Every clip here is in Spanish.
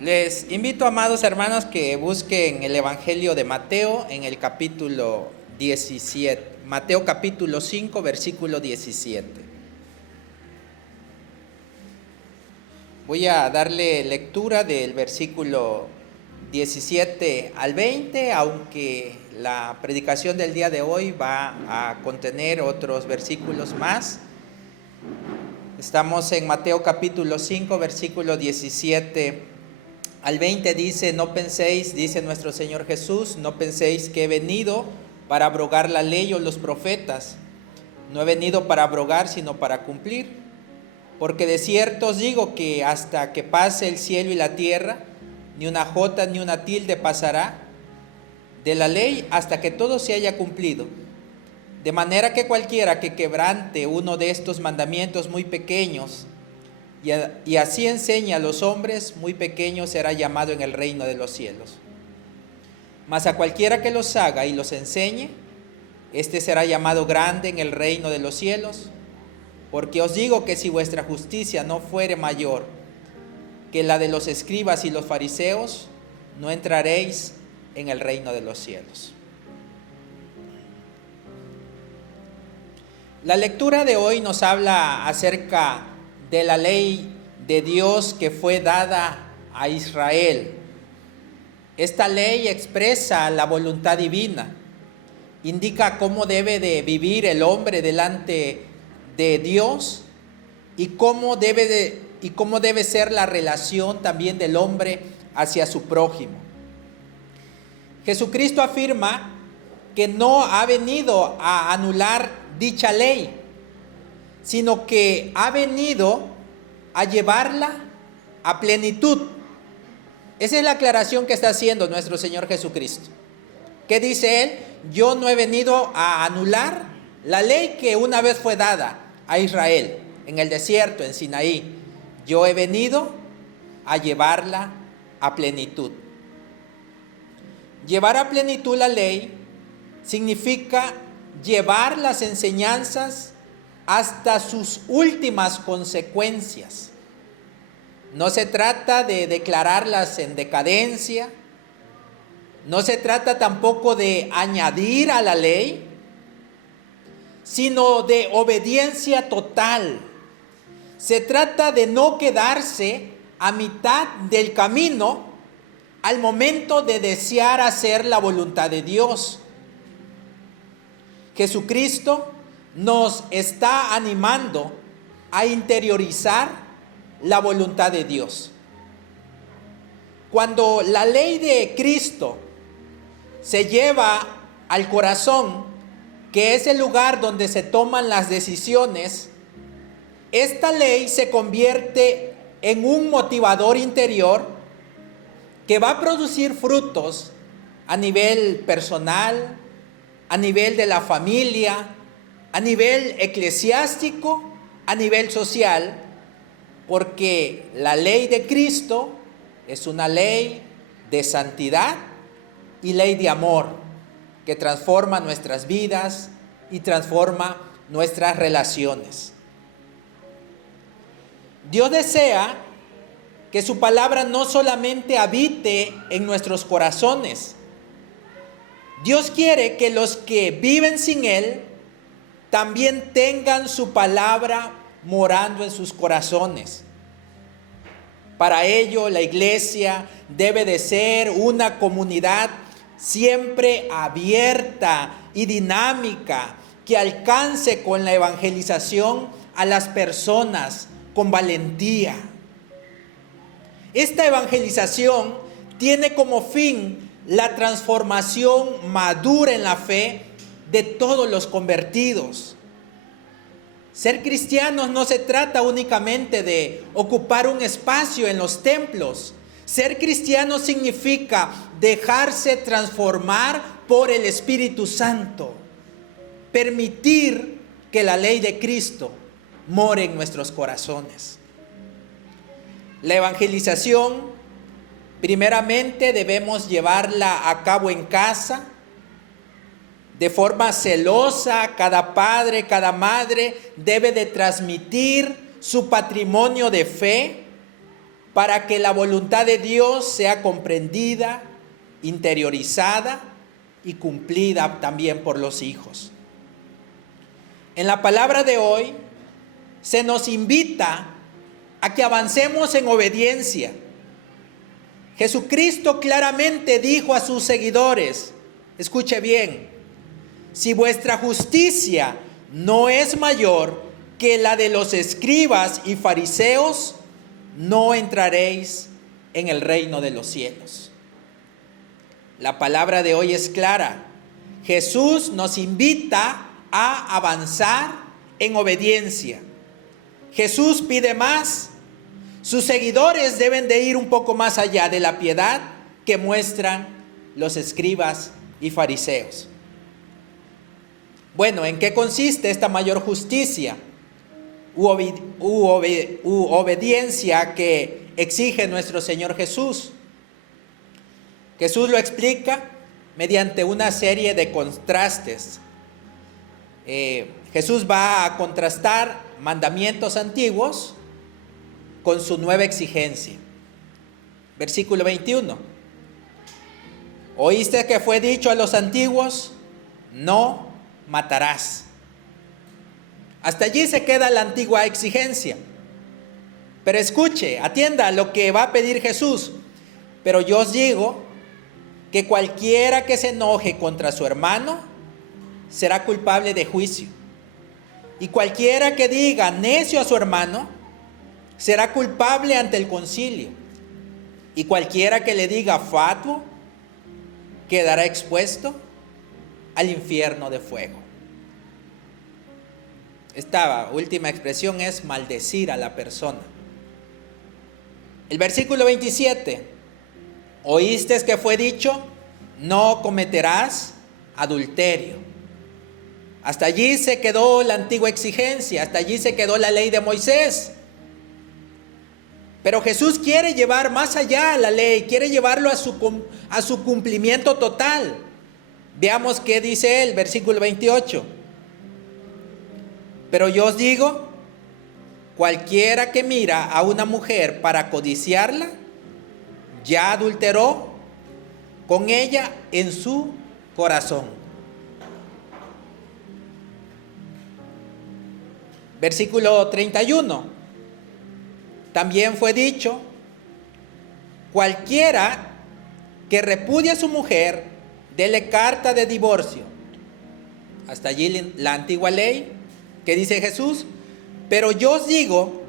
Les invito, amados hermanos, que busquen el Evangelio de Mateo en el capítulo 17. Mateo capítulo 5, versículo 17. Voy a darle lectura del versículo 17 al 20, aunque la predicación del día de hoy va a contener otros versículos más. Estamos en Mateo capítulo 5, versículo 17 al 20, dice: no penséis, dice nuestro Señor Jesús, no penséis que he venido para abrogar la ley o los profetas. No he venido para abrogar, sino para cumplir. Porque de cierto os digo que hasta que pase el cielo y la tierra, ni una jota ni una tilde pasará de la ley hasta que todo se haya cumplido. De manera que cualquiera que quebrante uno de estos mandamientos muy pequeños y así enseña a los hombres, muy pequeño será llamado en el reino de los cielos. Mas a cualquiera que los haga y los enseñe, este será llamado grande en el reino de los cielos. Porque os digo que si vuestra justicia no fuere mayor que la de los escribas y los fariseos, no entraréis en el reino de los cielos. La lectura de hoy nos habla acerca de la ley de Dios que fue dada a Israel. Esta ley expresa la voluntad divina, indica cómo debe de vivir el hombre delante de Dios y cómo debe ser la relación también del hombre hacia su prójimo. Jesucristo afirma que no ha venido a anular dicha ley, sino que ha venido a llevarla a plenitud. Esa es la aclaración que está haciendo nuestro Señor Jesucristo. ¿Qué dice Él? Yo no he venido a anular la ley que una vez fue dada a Israel en el desierto, en Sinaí. Yo he venido a llevarla a plenitud. Llevar a plenitud la ley significa llevar las enseñanzas hasta sus últimas consecuencias. No se trata de declararlas en decadencia, no se trata tampoco de añadir a la ley, sino de obediencia total. Se trata de no quedarse a mitad del camino al momento de desear hacer la voluntad de Dios. Jesucristo nos está animando a interiorizar la voluntad de Dios. Cuando la ley de Cristo se lleva al corazón, que es el lugar donde se toman las decisiones, esta ley se convierte en un motivador interior que va a producir frutos a nivel personal, a nivel de la familia, a nivel eclesiástico, a nivel social, porque la ley de Cristo es una ley de santidad y ley de amor que transforma nuestras vidas y transforma nuestras relaciones. Dios desea que su palabra no solamente habite en nuestros corazones. Dios quiere que los que viven sin Él también tengan su palabra morando en sus corazones. Para ello, la iglesia debe de ser una comunidad siempre abierta y dinámica, que alcance con la evangelización a las personas con valentía. Esta evangelización tiene como fin la transformación madura en la fe de todos los convertidos. Ser cristianos no se trata únicamente de ocupar un espacio en los templos. Ser cristiano significa dejarse transformar por el Espíritu Santo. Permitir que la ley de Cristo more en nuestros corazones. La evangelización, primeramente, debemos llevarla a cabo en casa, de forma celosa. Cada padre, cada madre debe de transmitir su patrimonio de fe para que la voluntad de Dios sea comprendida, interiorizada y cumplida también por los hijos. En la palabra de hoy se nos invita a que avancemos en obediencia. Jesucristo claramente dijo a sus seguidores, escuche bien, si vuestra justicia no es mayor que la de los escribas y fariseos, no entraréis en el reino de los cielos. La palabra de hoy es clara. Jesús nos invita a avanzar en obediencia. Jesús pide más. Sus seguidores deben de ir un poco más allá de la piedad que muestran los escribas y fariseos. Bueno, ¿en qué consiste esta mayor justicia u obediencia que exige nuestro Señor Jesús? Jesús lo explica mediante una serie de contrastes. Jesús va a contrastar mandamientos antiguos con su nueva exigencia. Versículo 21. ¿Oíste que fue dicho a los antiguos? No matarás. Hasta allí se queda la antigua exigencia. Pero escuche, atienda a lo que va a pedir Jesús. Pero yo os digo que cualquiera que se enoje contra su hermano será culpable de juicio. Y cualquiera que diga necio a su hermano será culpable ante el concilio. Y cualquiera que le diga fatuo quedará expuesto al infierno de fuego. Esta última expresión es maldecir a la persona. El versículo 27. ¿Oíste que fue dicho? No cometerás adulterio. Hasta allí se quedó la antigua exigencia, hasta allí se quedó la ley de Moisés. Pero Jesús quiere llevar más allá la ley, quiere llevarlo a su cumplimiento total. Veamos qué dice él, versículo 28. Pero yo os digo, cualquiera que mira a una mujer para codiciarla, ya adulteró con ella en su corazón. Versículo 31. También fue dicho, cualquiera que repudie a su mujer, dele carta de divorcio. Hasta allí la antigua ley. ¿Qué dice Jesús? Pero yo os digo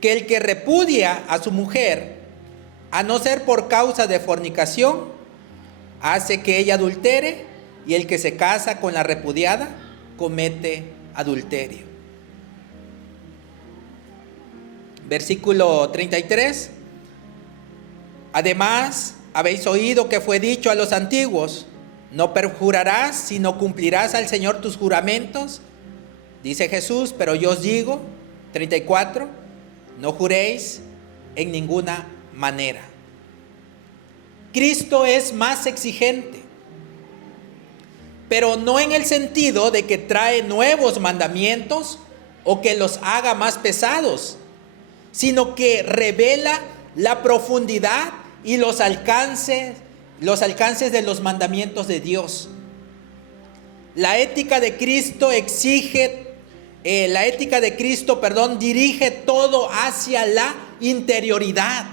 que el que repudia a su mujer, a no ser por causa de fornicación, hace que ella adultere, y el que se casa con la repudiada comete adulterio. Versículo 33. Además, habéis oído que fue dicho a los antiguos, no perjurarás, sino cumplirás al Señor tus juramentos. Dice Jesús, pero yo os digo, 34, no juréis en ninguna manera. Cristo es más exigente, pero no en el sentido de que trae nuevos mandamientos o que los haga más pesados, sino que revela la profundidad y los alcances de los mandamientos de Dios. La ética de Cristo dirige todo hacia la interioridad.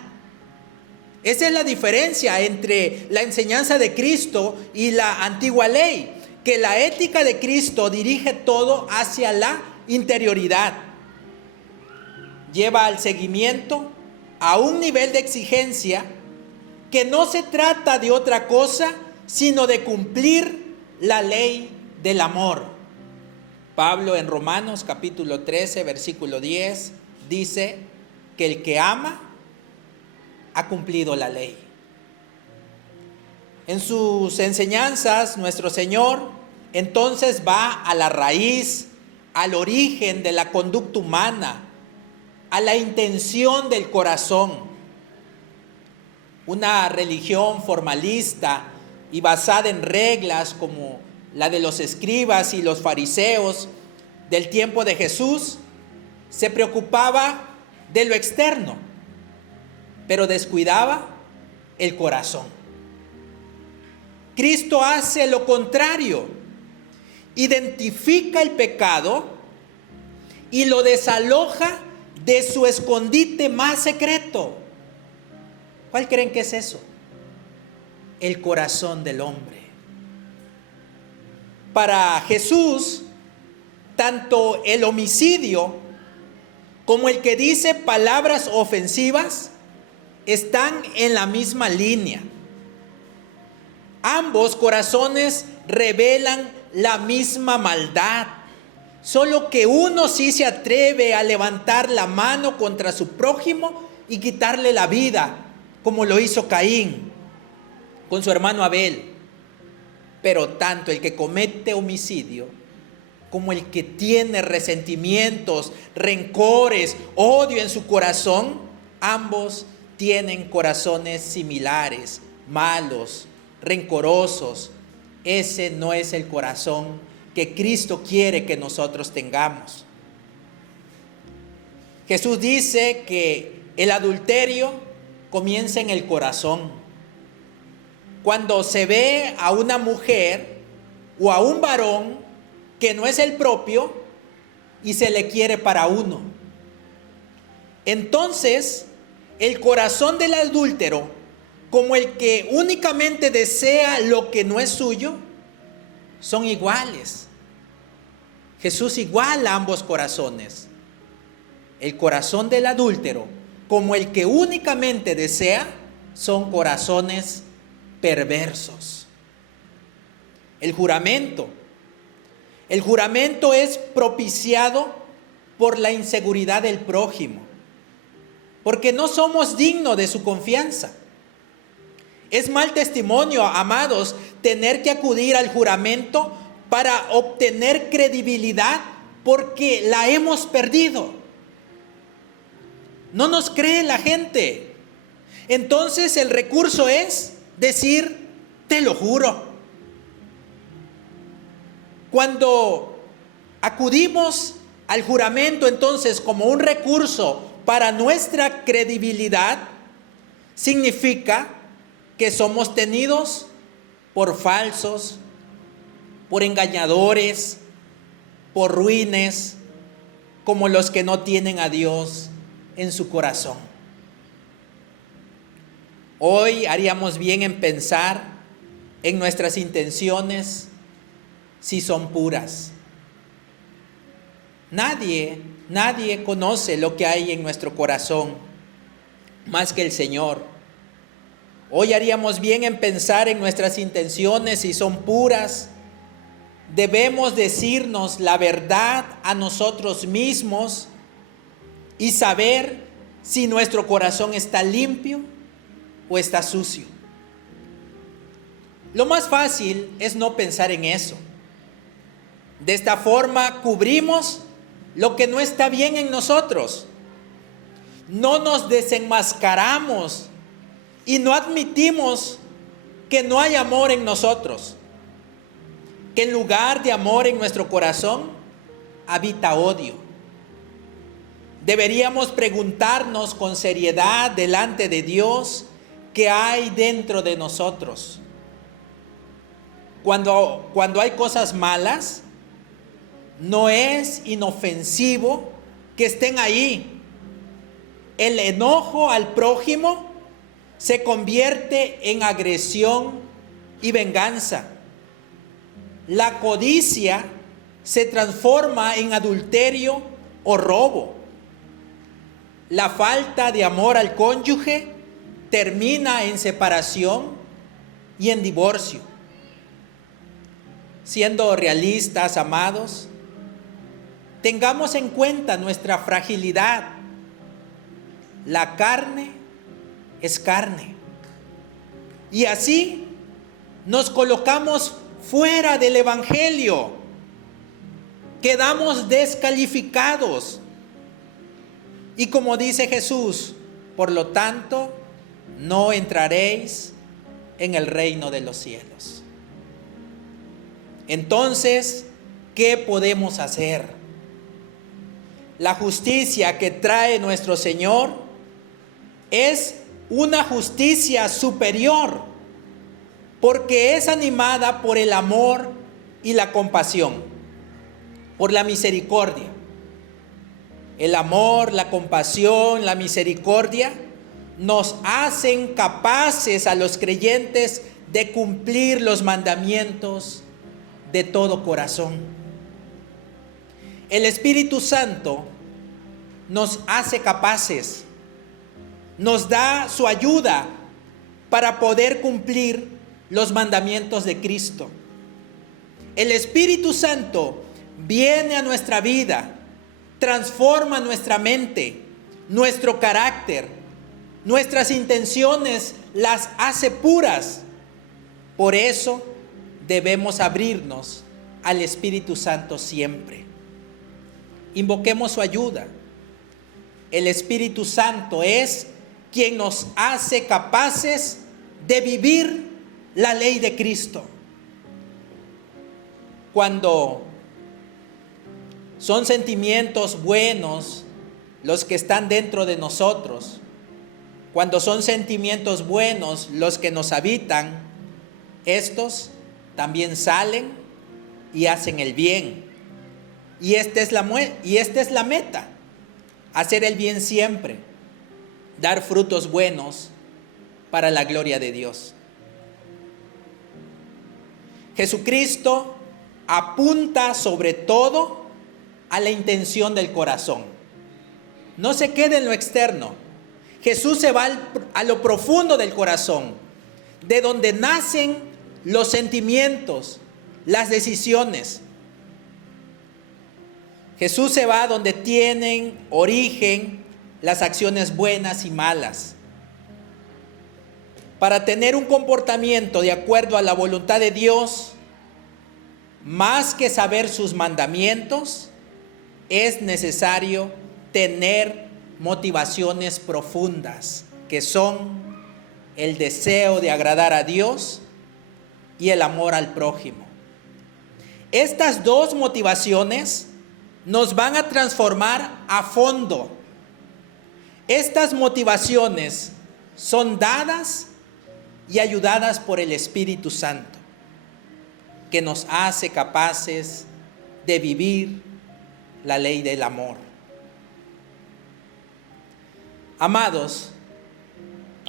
Esa es la diferencia entre la enseñanza de Cristo y la antigua ley, que la ética de Cristo dirige todo hacia la interioridad. Lleva al seguimiento a un nivel de exigencia que no se trata de otra cosa, sino de cumplir la ley del amor. Pablo en Romanos capítulo 13, versículo 10, dice que el que ama ha cumplido la ley. En sus enseñanzas, nuestro Señor entonces va a la raíz, al origen de la conducta humana, a la intención del corazón. Una religión formalista y basada en reglas como la de los escribas y los fariseos del tiempo de Jesús, se preocupaba de lo externo, pero descuidaba el corazón. Cristo hace lo contrario, identifica el pecado y lo desaloja de su escondite más secreto. ¿Cuál creen que es eso? El corazón del hombre. Para Jesús, tanto el homicidio como el que dice palabras ofensivas están en la misma línea. Ambos corazones revelan la misma maldad, solo que uno sí se atreve a levantar la mano contra su prójimo y quitarle la vida, como lo hizo Caín con su hermano Abel. Pero tanto el que comete homicidio como el que tiene resentimientos, rencores, odio en su corazón, ambos tienen corazones similares, malos, rencorosos. Ese no es el corazón que Cristo quiere que nosotros tengamos. Jesús dice que el adulterio comienza en el corazón. Cuando se ve a una mujer o a un varón que no es el propio y se le quiere para uno, entonces el corazón del adúltero, como el que únicamente desea lo que no es suyo, son iguales. Jesús iguala ambos corazones. El corazón del adúltero, como el que únicamente desea, son corazones perversos. El juramento es propiciado por la inseguridad del prójimo, porque no somos dignos de su confianza. Es mal testimonio, amados, tener que acudir al juramento para obtener credibilidad porque la hemos perdido. No nos cree la gente. Entonces el recurso es decir, te lo juro. Cuando acudimos al juramento entonces como un recurso para nuestra credibilidad, significa que somos tenidos por falsos, por engañadores, por ruines, como los que no tienen a Dios en su corazón. Hoy haríamos bien en pensar en nuestras intenciones, si son puras. Nadie conoce lo que hay en nuestro corazón más que el Señor. Hoy haríamos bien en pensar en nuestras intenciones, si son puras. Debemos decirnos la verdad a nosotros mismos y saber si nuestro corazón está limpio o está sucio. Lo más fácil es no pensar en eso. De esta forma cubrimos lo que no está bien en nosotros. No nos desenmascaramos y no admitimos que no hay amor en nosotros, que en lugar de amor en nuestro corazón habita odio. Deberíamos preguntarnos con seriedad delante de Dios qué hay dentro de nosotros. Cuando hay cosas malas, no es inofensivo que estén ahí. El enojo al prójimo se convierte en agresión y venganza. La codicia se transforma en adulterio o robo. La falta de amor al cónyuge termina en separación y en divorcio. Siendo realistas, amados, tengamos en cuenta nuestra fragilidad. La carne es carne. Y así nos colocamos fuera del Evangelio. Quedamos descalificados. Y como dice Jesús, por lo tanto, no entraréis en el reino de los cielos. Entonces, ¿qué podemos hacer? La justicia que trae nuestro Señor es una justicia superior, porque es animada por el amor y la compasión, por la misericordia. El amor, la compasión, la misericordia nos hacen capaces a los creyentes de cumplir los mandamientos de todo corazón. El Espíritu Santo nos hace capaces, nos da su ayuda para poder cumplir los mandamientos de Cristo. El Espíritu Santo viene a nuestra vida, transforma nuestra mente, nuestro carácter, nuestras intenciones las hace puras. Por eso debemos abrirnos al Espíritu Santo siempre. Invoquemos su ayuda. El Espíritu Santo es quien nos hace capaces de vivir la ley de Cristo. Cuando son sentimientos buenos los que están dentro de nosotros, cuando son sentimientos buenos los que nos habitan, estos también salen y hacen el bien. Y esta es la meta, hacer el bien siempre, dar frutos buenos para la gloria de Dios. Jesucristo apunta sobre todo a la intención del corazón. No se quede en lo externo. Jesús se va a lo profundo del corazón, de donde nacen los sentimientos, las decisiones. Jesús se va a donde tienen origen las acciones buenas y malas. Para tener un comportamiento de acuerdo a la voluntad de Dios, más que saber sus mandamientos, es necesario tener motivaciones profundas, que son el deseo de agradar a Dios y el amor al prójimo. Estas dos motivaciones nos van a transformar a fondo. Estas motivaciones son dadas y ayudadas por el Espíritu Santo, que nos hace capaces de vivir la ley del amor. Amados,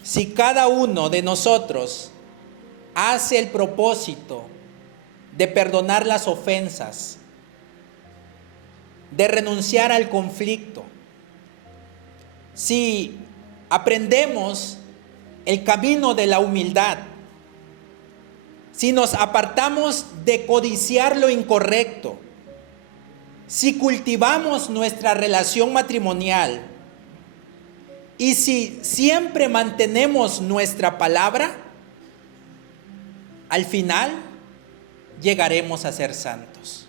si cada uno de nosotros hace el propósito de perdonar las ofensas, de renunciar al conflicto, si aprendemos el camino de la humildad, si nos apartamos de codiciar lo incorrecto, si cultivamos nuestra relación matrimonial y si siempre mantenemos nuestra palabra, al final llegaremos a ser santos.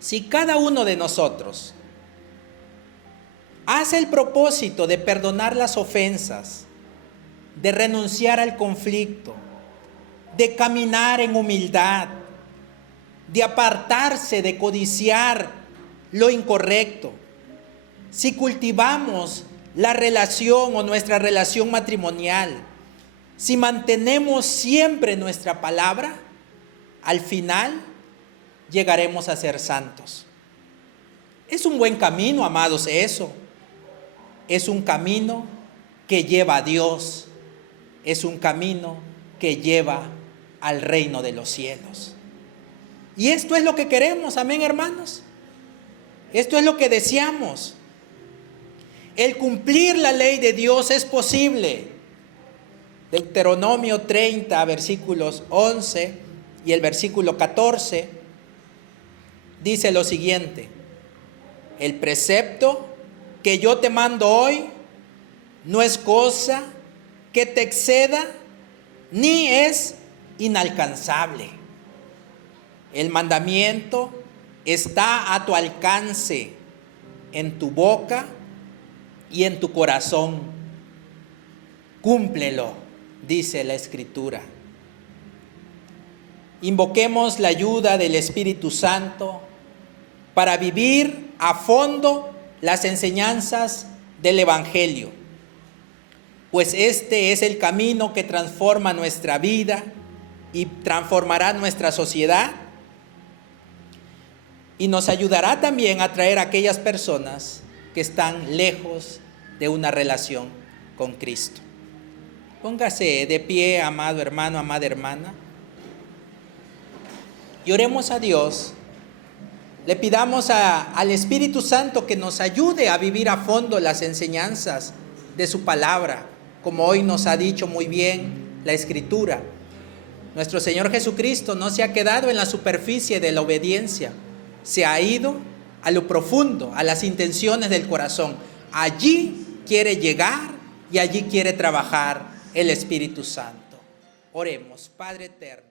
Si cada uno de nosotros hace el propósito de perdonar las ofensas, de renunciar al conflicto, de caminar en humildad, de apartarse de codiciar lo incorrecto, si cultivamos la relación o nuestra relación matrimonial, si mantenemos siempre nuestra palabra, al final llegaremos a ser santos. Es un buen camino, amados, eso. Es un camino que lleva a Dios. Es un camino que lleva al reino de los cielos. Y esto es lo que queremos, amén, hermanos. Esto es lo que deseamos. El cumplir la ley de Dios es posible. Deuteronomio 30, versículos 11 y el versículo 14 dice lo siguiente: el precepto que yo te mando hoy no es cosa que te exceda ni es inalcanzable. El mandamiento está a tu alcance, en tu boca y en tu corazón. Cúmplelo, dice la Escritura. Invoquemos la ayuda del Espíritu Santo para vivir a fondo las enseñanzas del Evangelio. pues este es el camino que transforma nuestra vida y transformará nuestra sociedad y nos ayudará también a atraer a aquellas personas que están lejos de una relación con Cristo. Póngase de pie, amado hermano, amada hermana, y oremos a Dios. Le pidamos al Espíritu Santo que nos ayude a vivir a fondo las enseñanzas de su palabra, como hoy nos ha dicho muy bien la Escritura. Nuestro Señor Jesucristo no se ha quedado en la superficie de la obediencia, se ha ido a lo profundo, a las intenciones del corazón. Allí quiere llegar y allí quiere trabajar el Espíritu Santo. Oremos, Padre eterno.